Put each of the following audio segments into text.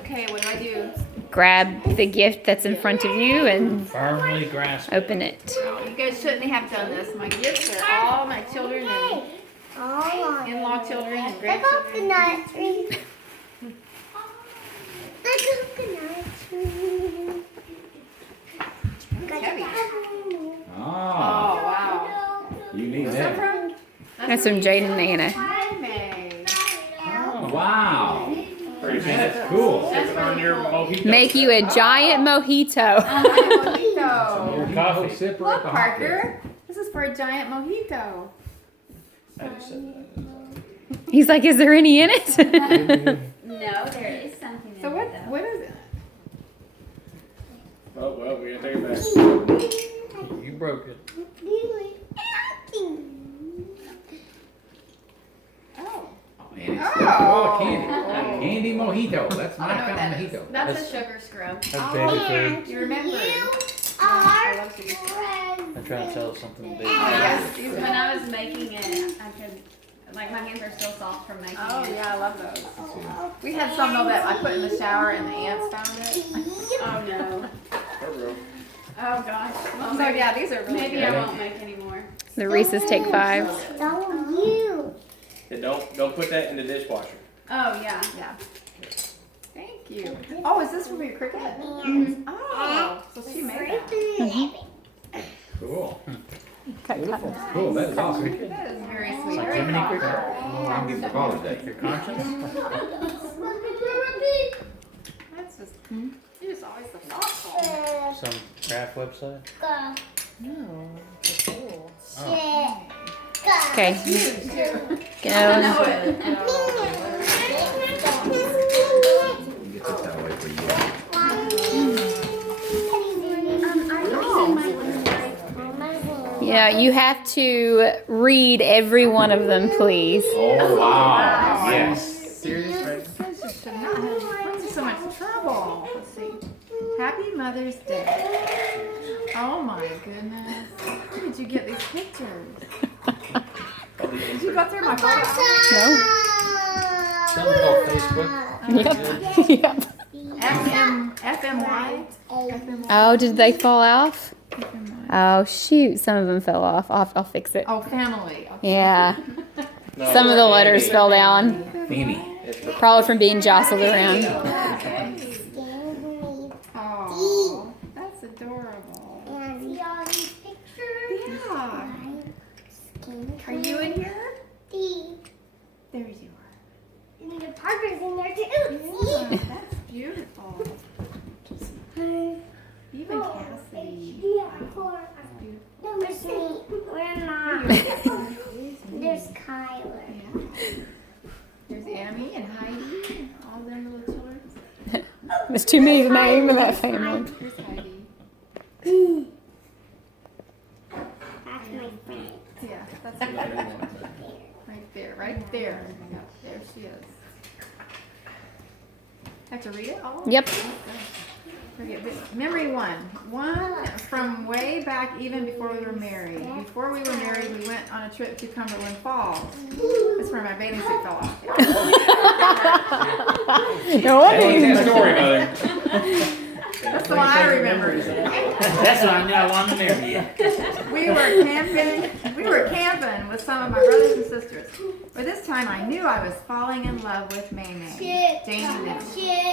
Okay, what do? Grab the gift that's in front of you and Firmly grasp it. open it. Oh, you guys shouldn't have done this. My gifts are all my children and in-law children and grandchildren. It's heavy. Oh, Oh, wow. you need Where's that that. from? That's from Jade and Nana. Handmade. Oh, wow. That's cool. Sip it on your mojito. Make you a giant mojito. Mojito. Your coffee sipper Look, at the Parker. This is for a giant mojito. I just said He's like, is there any in it? No, there is something So in what? it though. What is it? Oh, well, we gotta take it back. that. You broke it. Oh. And it's Oh. full of candy. Candy mojito. That's I my know what kind that of is. mojito. That's a sugar scrub. That's baby food. You remember? I love sugar. I'm trying to tell something big. Oh, yes. These When are. I was making it, I could, like my hands are still soft from making Oh, it. yeah, I love those. We had some though that I put in the shower and the ants found it. Oh no. Oh gosh. Well, So yeah, these are really maybe good. I won't make any more. The Reese's Take Five. Yeah, don't put that in the dishwasher. Oh yeah. Yeah. Thank you. Oh, is this from your cricket? Oh, so she made that. Cool. Beautiful. Cool. That is awesome. That is very sweet. Like Very Jiminy thoughtful. Cricket. I'm getting for Father's Day. Your conscience? That's just, you're just always so thoughtful. Some craft website? No, it's cool. Okay. I Go. know it. Get this that way for you. Yeah, you have to read every one of them, please. Oh, wow. Yes. Serious, right? This just should not have been so much trouble. Let's see. Happy Mother's Day. Oh my goodness. Where did you get these pictures? Did you go through my photos? No? Something called Facebook. Yep. Yep. FMY? Oh, did they fall off? Oh, shoot. Some of them fell off. I'll fix it. Oh, family. Okay. Yeah. No, Some of the letters fell down. Fanny. Probably from being jostled around. Oh, that's adorable. Yeah. Are you in here? There you Parker's in there too. are. Yeah, that's beautiful. Even Cassidy. There's me. We're not. There's Kyler. Yeah. There's Amy and Heidi and all them little children. There's too many to name in that family. Here's Heidi. That's my friend. Yeah, that's her. Right there, right there. Yep, there she is. Have to read it all? Yep. Forget this. Memory one. One from way back even before we were married. Before we were married, we went on a trip to Cumberland Falls. That's where my bathing suit fell off. No wonder Tell you- that story, Mother. That's the one I remember. That's what I knew I wanted to marry you. We were camping with some of my brothers and sisters. By this time, I knew I was falling in love with May May. Janie knew.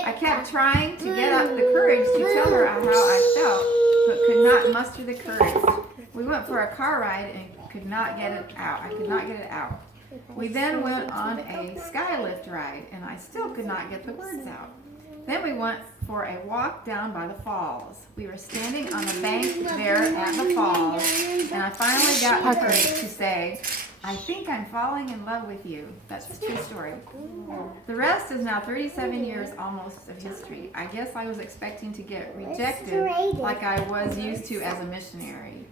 I kept trying to get up the courage to tell her how I felt, but could not muster the courage. We went for a car ride and could not get it out. I could not get it out. We then went on a skylift ride, and I still could not get the words out. Then we went for a walk down by the falls. We were standing on the bank there at the falls, and I finally got the courage to say, I think I'm falling in love with you. That's the true story. The rest is now 37 years almost of history. I guess I was expecting to get rejected like I was used to as a missionary.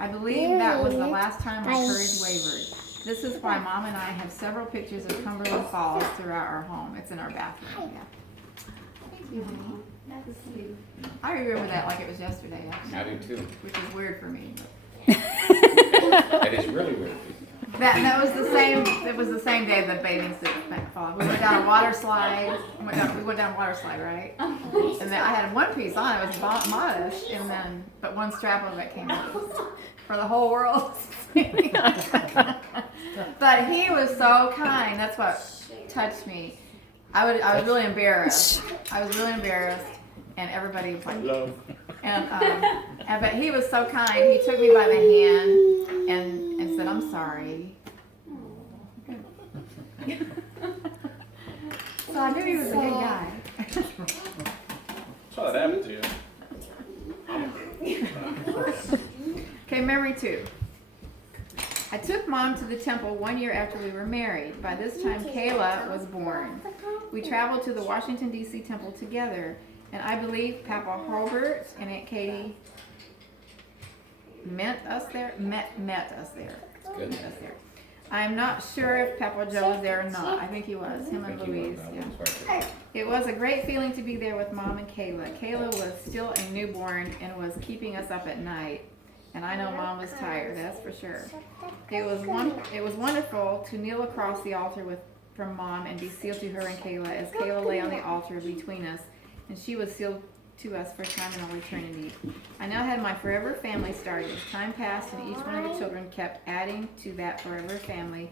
I believe that was the last time my courage wavered. This is why Mom and I have several pictures of Cumberland Falls throughout our home. It's in our bathroom. Yeah. Thank you, honey. That's sweet. I remember that like it was yesterday, actually, I do too. which is weird for me. But That is really weird. That was the same. It was the same day the bathing suit fell off. We went down a water slide. We went down a water slide, right? And then I had one piece on. It was modish, and then but one strap of it came off for the whole world. But he was so kind. That's what touched me. I was really embarrassed. And everybody was like, Love. but he was so kind. He took me by the hand and said, "I'm sorry." So I knew he was a good guy. Saw that happen to you. Okay, memory 2. I took Mom to the temple 1 year after we were married. By this time, Kayla was born. We traveled to the Washington, D.C. temple together, and I believe Papa Hobart and Aunt Katie met us there. Good. Met us there. I'm not sure if Papa Joe was there or not. I think he was. Him I and think he Louise. was. Yeah. That was right. It was a great feeling to be there with Mom and Kayla. Kayla was still a newborn and was keeping us up at night. And I know Mom was tired, that's for sure. It was wonderful to kneel across the altar from Mom and be sealed to her and Kayla as Kayla lay on the altar between us, and she was sealed to us for time and all eternity. I now had my forever family started. As time passed and each one of the children kept adding to that forever family,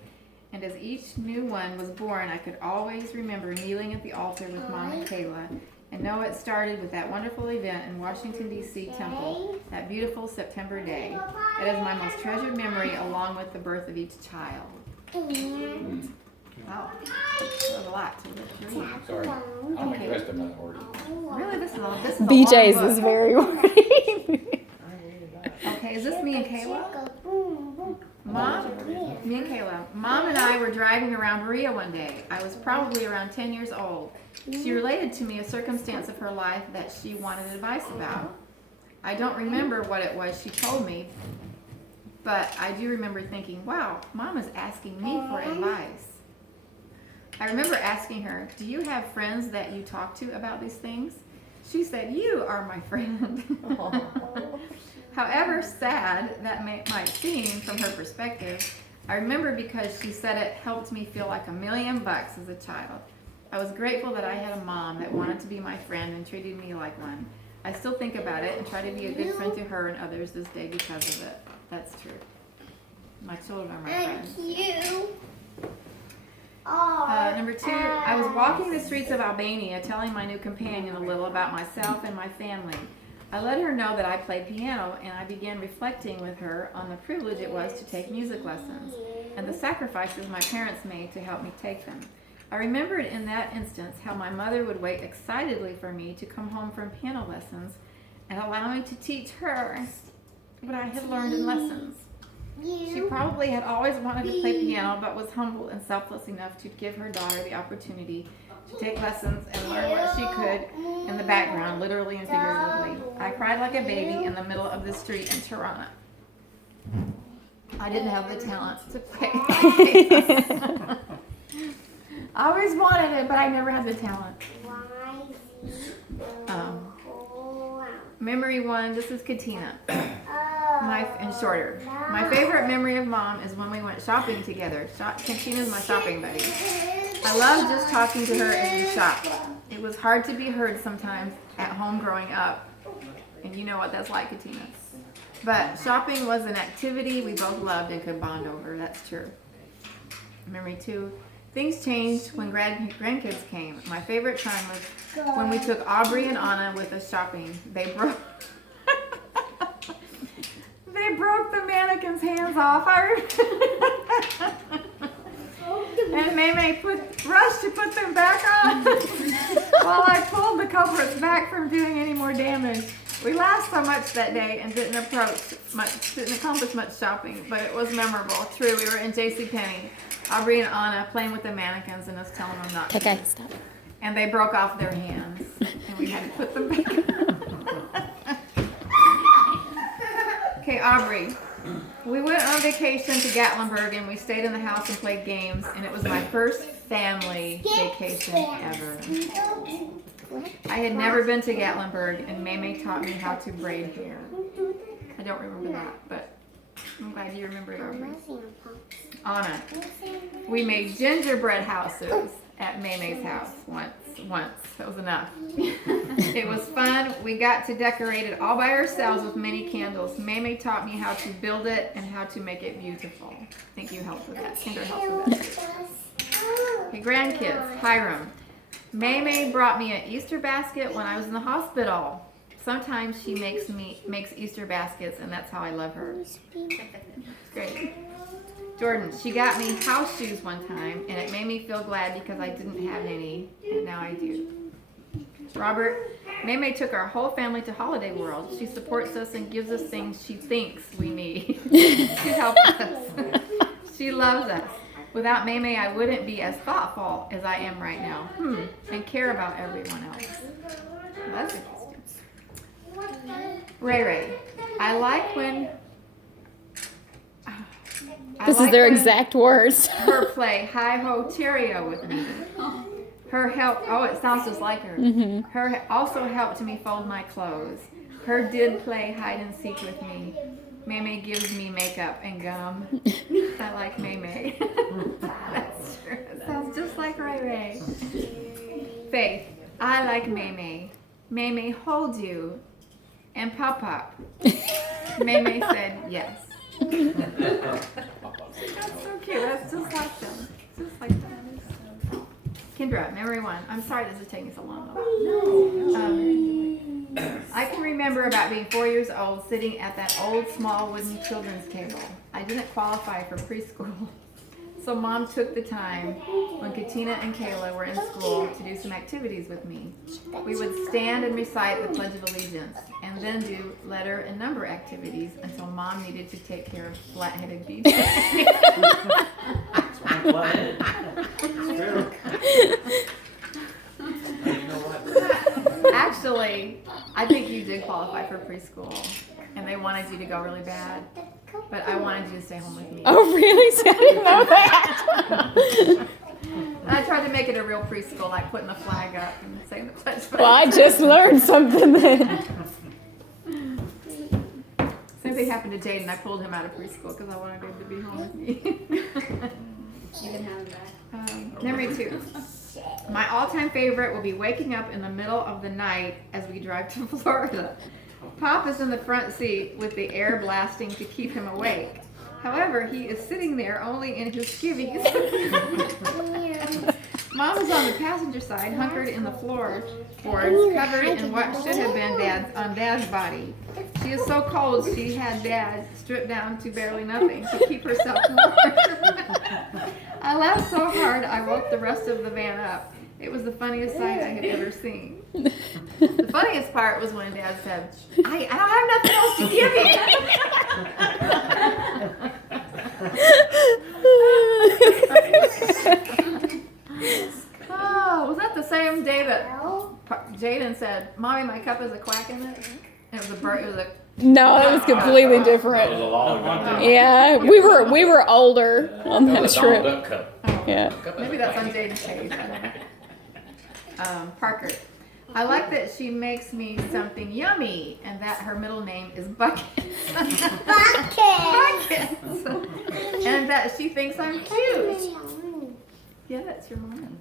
and as each new one was born, I could always remember kneeling at the altar with Mom and Kayla, and know it started with that wonderful event in Washington, D.C. temple, that beautiful September day. It is my most treasured memory along with the birth of each child. Wow, that was a lot to live through. Sorry. I don't think the rest of them are ordered. Really, this is a long BJ's book. is very wordy. Okay, is this me and Kayla? Mom? Me and Kayla. Mom and I were driving around Berea one day. I was probably around 10 years old. She related to me a circumstance of her life that she wanted advice about. I don't remember what it was she told me, but I do remember thinking, wow, Mom is asking me for advice. I remember asking her, do you have friends that you talk to about these things? She said, you are my friend. However sad that might seem from her perspective, I remember because she said it helped me feel like $1,000,000 as a child. I was grateful that I had a mom that wanted to be my friend and treated me like one. I still think about it and try to be a good friend to her and others this day because of it. That's true. My children are my friends. Number 2, I was walking the streets of Albania telling my new companion a little about myself and my family. I let her know that I played piano, and I began reflecting with her on the privilege it was to take music lessons and the sacrifices my parents made to help me take them. I remembered in that instance how my mother would wait excitedly for me to come home from piano lessons and allow me to teach her what I had learned in lessons. She probably had always wanted to play piano, but was humble and selfless enough to give her daughter the opportunity to take lessons and learn what she could in the background, literally and figuratively. I cried like a baby in the middle of the street in Tirana. I didn't have the talent to play. I always wanted it, but I never had the talent. Memory 1, this is Katina. And shorter. My favorite memory of Mom is when we went shopping together. Katina's my shopping buddy. I love just talking to her as we shop. It was hard to be heard sometimes at home growing up. And you know what that's like, Katina. But shopping was an activity we both loved and could bond over. That's true. Memory 2. Things changed when grandkids came. My favorite time was when we took Aubrey and Anna with us shopping. They broke the mannequin's hands off. And May rushed to put them back on while I pulled the culprits back from doing any more damage. We laughed so much that day and didn't accomplish much shopping, but it was memorable. True, we were in JCPenney, Aubrey and Anna playing with the mannequins and us telling them not to. Okay, stop. And they broke off their hands, and we had to put them back. Okay, Aubrey. We went on vacation to Gatlinburg, and we stayed in the house and played games, and it was my first family vacation ever. I had never been to Gatlinburg, and May taught me how to braid hair. I don't remember that, but I'm glad you remember yours. Anna. We made gingerbread houses at Maymay's house once. That was enough. It was fun. We got to decorate it all by ourselves with many candles. Maymay taught me how to build it and how to make it beautiful. I think you helped with that. Kendra helped with that. Okay, grandkids. Hiram. Maymay brought me an Easter basket when I was in the hospital. Sometimes she makes Easter baskets, and that's how I love her. Great. Jordan, she got me house shoes one time, and it made me feel glad because I didn't have any, and now I do. Robert, Maymay took our whole family to Holiday World. She supports us and gives us things she thinks we need. She helps us. She loves us. Without Maymay, I wouldn't be as thoughtful as I am right now, and care about everyone else. Well, that's interesting. Ray Ray, I like when... This is their exact words. Her play Hi Ho Terrio with me. Her help, oh, it sounds just like her. Her also helped me fold my clothes. Her did play hide and seek with me. Maymay gives me makeup and gum. I like Maymay. That's true. It sounds just like Ray Ray. Faith, I like Maymay. Maymay holds you and pop pop. Maymay said yes. That's so cute. That's just like them. Just like them. Kendra, memory one. I'm sorry this is taking so long. I can remember about being 4 years old sitting at that old small wooden children's table. I didn't qualify for preschool. So Mom took the time when Katina and Kayla were in school to do some activities with me. We would stand and recite the Pledge of Allegiance and then do letter and number activities until Mom needed to take care of flat-headed BJ. Actually, I think you did qualify for preschool, and they wanted you to go really bad, but I wanted you to stay home with me. Oh, really? See, I didn't know that. I tried to make it a real preschool, like putting the flag up and saying the pledge. Well, I just learned something then. Same thing happened to Jaden. I pulled him out of preschool because I wanted him to be home with me. You can have that. Memory 2. My all-time favorite will be waking up in the middle of the night as we drive to Florida. Pop is in the front seat with the air blasting to keep him awake. However, he is sitting there only in his skivvies. Mom is on the passenger side, hunkered in the floorboards, covered in what should have been Dad's body. She is so cold she had Dad stripped down to barely nothing to keep herself warm. I laughed so hard I woke the rest of the van up. It was the funniest sight I had ever seen. The funniest part was when Dad said, I don't have nothing else to give you. Oh, was that the same day that Jaden said, Mommy, my cup has a quack in it? It was a bird. It was a... No, it was completely That was different. a long ago. Yeah, we were older on That that was Donald trip. Duck Cup. Yeah. Cup Maybe is that's on like- Jaden's page. I don't know. Parker. I like that she makes me something yummy and that her middle name is Buckets. Buckets. And that she thinks I'm cute. Yeah, that's your mom.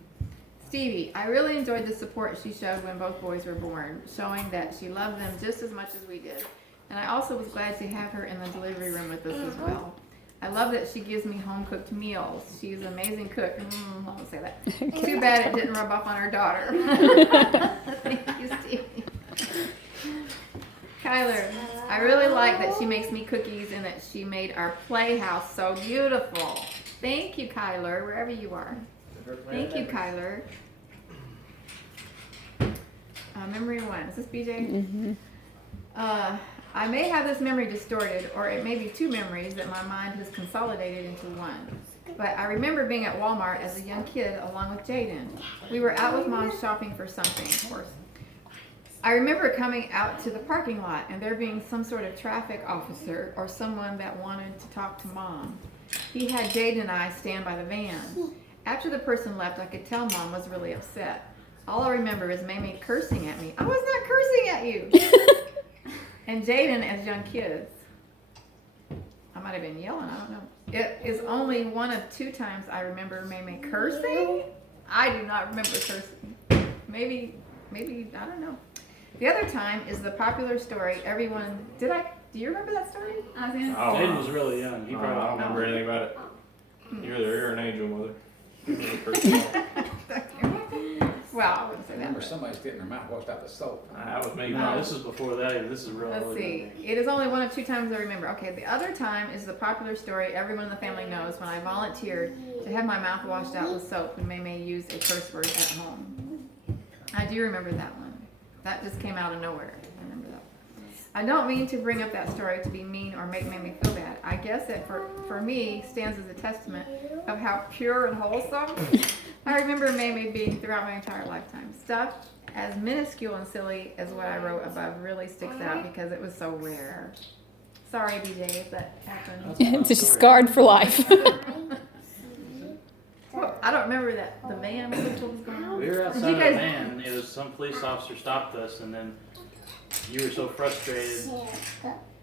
Stevie, I really enjoyed the support she showed when both boys were born, showing that she loved them just as much as we did. And I also was glad to have her in the delivery room with us as well. I love that she gives me home-cooked meals. She's an amazing cook. I won't say that. Too bad it didn't rub off on her daughter. Thank you, Stevie. Kyler, I really like that she makes me cookies and that she made our playhouse so beautiful. Thank you, Kyler, wherever you are. Thank you, Kyler. Memory 1. Is this BJ? Mm-hmm. I may have this memory distorted, or it may be two memories that my mind has consolidated into one. But I remember being at Walmart as a young kid along with Jaden. We were out with Mom shopping for something, of course. I remember coming out to the parking lot and there being some sort of traffic officer or someone that wanted to talk to Mom. He had Jaden and I stand by the van. After the person left, I could tell Mom was really upset. All I remember is Mamie cursing at me. I was not cursing at you. And Jaden as young kids. I might have been yelling, I don't know. It is only one of 2 times I remember May cursing. I do not remember cursing. Maybe, I don't know. The other time is the popular story everyone, do you remember that story? I was gonna Oh, Jaden was really young. He I probably don't remember anything about it. You're an angel, mother. Well, I wouldn't say I that. remember but- somebody's getting their mouth washed out with soap. That was me. No, this is before that. This is real. Let's early. see. It is only one of 2 times I remember. Okay, the other time is the popular story everyone in the family knows when I volunteered to have my mouth washed out with soap when May used a curse word at home. I do remember that one. That just came out of nowhere. I remember that. I don't mean to bring up that story to be mean or make May feel bad. I guess it for me stands as a testament of how pure and wholesome I remember May being throughout my entire lifetime. Stuff as minuscule and silly as what I wrote above really sticks out because it was so rare. Sorry, BJ, if that happened. It's scarred for life. Well, I don't remember that the van was going on. We were Did outside you of guys- a van. It was some police officer stopped us, and then you were so frustrated.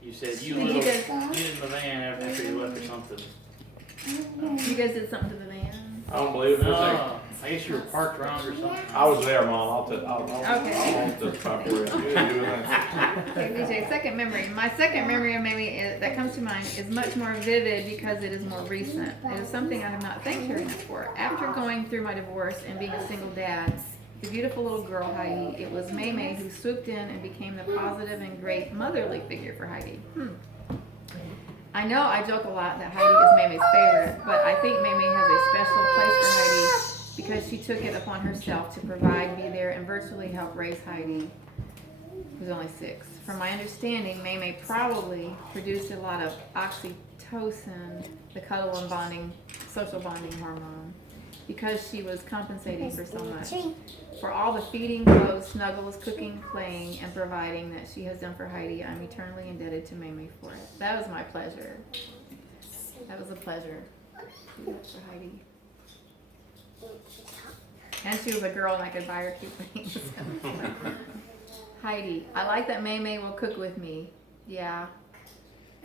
You said, "You Did you little guys- get in the van after you left or something." You guys did something to the van. I don't believe it. No, I guess you were parked wrong or something. I was there, Mom. I'll Okay. testify for you. Okay, BJ, second memory. My second memory of Mamie that comes to mind is much more vivid because it is more recent. It is something I have not thanked her enough for. After going through my divorce and being a single dad, the beautiful little girl Heidi, it was May who swooped in and became the positive and great motherly figure for Heidi. I know I joke a lot that Heidi is May's favorite, but I think May has a special place for Heidi because she took it upon herself to provide, be there, and virtually help raise Heidi, who's only 6. From my understanding, May probably produced a lot of oxytocin, the cuddle and bonding, social bonding hormone, because she was compensating for so much. For all the feeding, clothes, snuggles, cooking, playing, and providing that she has done for Heidi, I'm eternally indebted to May for it. That was my pleasure. That was a pleasure to do that for Heidi. And she was a girl and I could buy her cute things. Heidi, I like that May will cook with me. Yeah.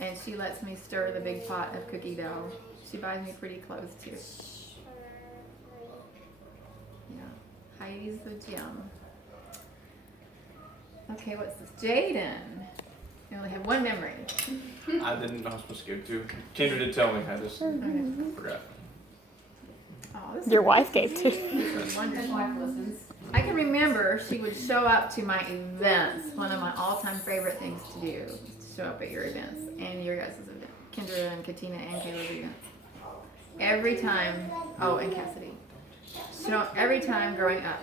And she lets me stir the big pot of cookie dough. She buys me pretty clothes too. Yeah. Heidi's the gem. Okay, what's this? Jaden. You only have one memory. I didn't know I was supposed to give two. Kendra did tell me. I just forgot. Oh, this Your is wife gave too. wonderful. I can remember she would show up to my events. One of my all-time favorite things to do is to show up at your events and your guys' events. Kendra and Katina and Kayla's events. Every time. Oh, and Cassidy. So every time growing up,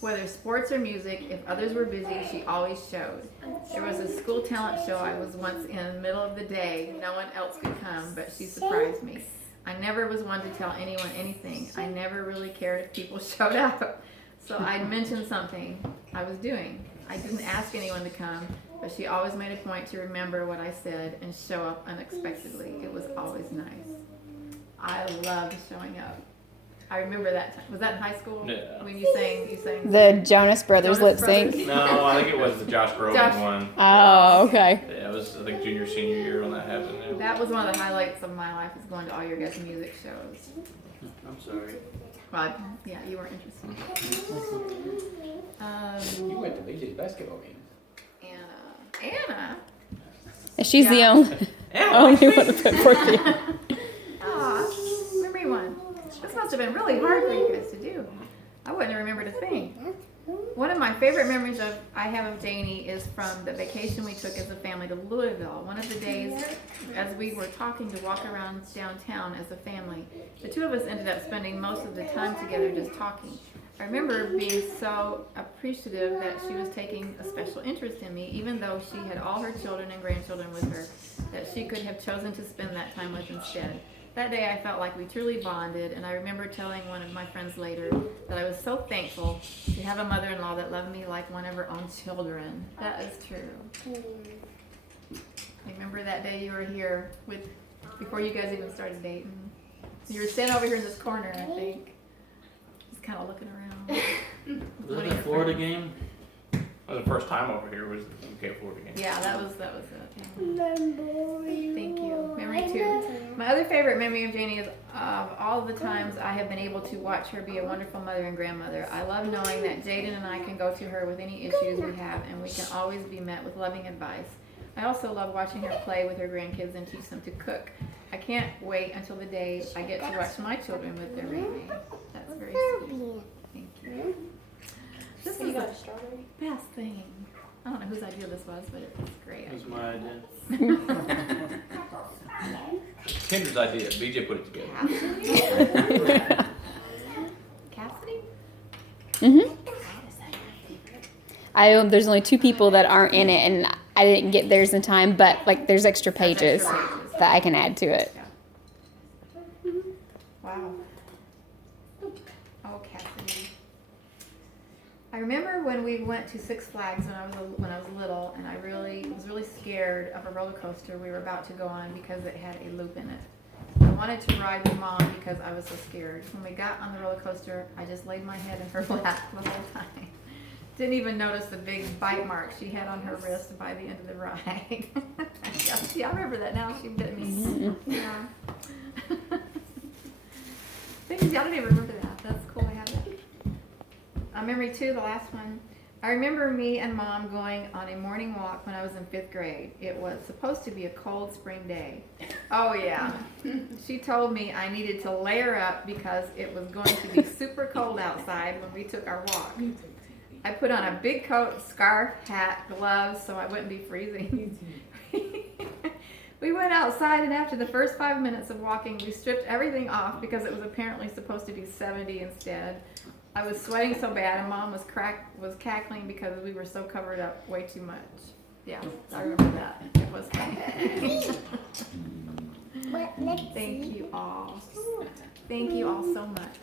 whether sports or music, if others were busy, she always showed. There was a school talent show I was once in the middle of the day. No one else could come, but she surprised me. I never was one to tell anyone anything. I never really cared if people showed up. So I'd mention something I was doing. I didn't ask anyone to come, but she always made a point to remember what I said and show up unexpectedly. It was always nice. I loved showing up. I remember that time. Was that in high school? Yeah. When you sang. The Jonas Brothers Jonas lip sync. Brothers. No, I think it was the Josh Groban Josh- one. Oh, okay. Yeah, it was, I think, junior, senior year when that happened. Yeah. That was one of the highlights of my life, is going to all your guys' music shows. I'm sorry. Well, yeah, you weren't interested. You went to BJ's basketball game. Anna. She's the only one to put forth the. Aw, memory one. This must have been really hard for you guys to do. I wouldn't have remembered a thing. One of my favorite memories I have of Janie is from the vacation we took as a family to Louisville. One of the days, as we were talking to walk around downtown as a family, the two of us ended up spending most of the time together just talking. I remember being so appreciative that she was taking a special interest in me, even though she had all her children and grandchildren with her, that she could have chosen to spend that time with instead. That day I felt like we truly bonded, and I remember telling one of my friends later that I was so thankful to have a mother-in-law that loved me like one of her own children. That is true. I remember that day you were here before you guys even started dating. You were standing over here in this corner, I think, just kind of looking around. Was that the Florida game? That was the first time over here was the UK Florida game. Yeah, that was it. Yeah. Thank you. Memory 2. My other favorite memory of Janie is of all the times I have been able to watch her be a wonderful mother and grandmother. I love knowing that Jaden and I can go to her with any issues we have, and we can always be met with loving advice. I also love watching her play with her grandkids and teach them to cook. I can't wait until the day I get to watch my children with their Ray. That's very sweet. Thank you. This is the best thing. I don't know whose idea this was, but it was great. That was my idea. Kendra's idea. BJ put it together. Cassidy? Mhm. There's only 2 people that aren't in it, and I didn't get theirs in time. But like, there's extra pages that I can add to it. Wow. Oh, Cassidy. I remember when we went to Six Flags when I was little, and I was really scared of a roller coaster we were about to go on because it had a loop in it. I wanted to ride with Mom because I was so scared. When we got on the roller coaster, I just laid my head in her lap the whole time. Didn't even notice the big bite mark she had on her wrist by the end of the ride. Yeah, I remember that now. She bit me. Yeah. Things, I don't even remember that. That's cool to have that. Memory 2, the last one. I remember me and Mom going on a morning walk when I was in 5th grade. It was supposed to be a cold spring day. Oh yeah. She told me I needed to layer up because it was going to be super cold outside when we took our walk. I put on a big coat, scarf, hat, gloves so I wouldn't be freezing. We went outside, and after the first 5 minutes of walking, we stripped everything off because it was apparently supposed to be 70 instead. I was sweating so bad, and Mom was cackling because we were so covered up way too much. Yeah, I remember that. It was funny. Thank you all. Thank you all so much.